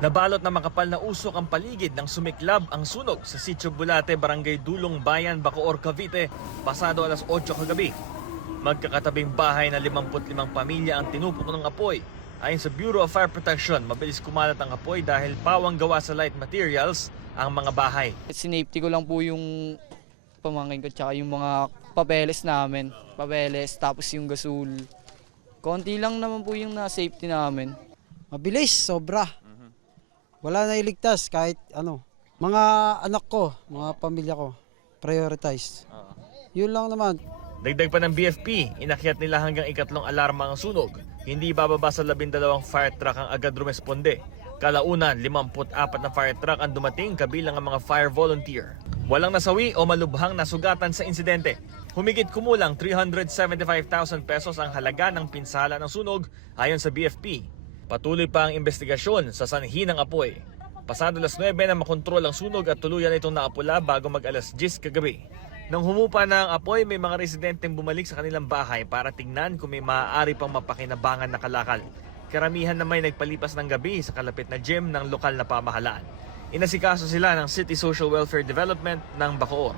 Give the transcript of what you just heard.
Nabalot na makapal na usok ang paligid ng sumiklab ang sunog sa Sitio Bulate, Barangay Dulong Bayan, Bacoor, Cavite, pasado alas 8 kagabi. Magkakatabing bahay na 55 pamilya ang tinupok ng apoy. Ayon sa Bureau of Fire Protection, mabilis kumalat ang apoy dahil pawang gawa sa light materials ang mga bahay. Sinafety ko lang po yung pamangkin ko tsaka yung mga papeles namin. Papeles, tapos yung gasol. Konti lang naman po yung na-safety namin. Mabilis, sobra. Wala na iligtas kahit ano. Mga anak ko, mga pamilya ko, prioritize. Yun lang naman. Dagdag pa ng BFP, inakyat nila hanggang ikatlong alarma ang sunog. Hindi bababa sa 12 fire truck ang agad rumesponde. Kalaunan, 54 na fire truck ang dumating kabilang ang mga fire volunteer. Walang nasawi o malubhang nasugatan sa insidente. Humigit kumulang 375,000 pesos ang halaga ng pinsala ng sunog ayon sa BFP. Patuloy pa ang investigasyon sa sanhi ng apoy. Pasado alas 9 na makontrol ang sunog at tuluyan itong naapula bago mag alas 10 kagabi. Nang humupa na ang apoy, may mga residenteng bumalik sa kanilang bahay para tingnan kung may maaari pang mapakinabangan na kalakal. Karamihan na may nagpalipas ng gabi sa kalapit na gym ng lokal na pamahalaan. Inasikaso sila ng City Social Welfare Development ng Bacoor.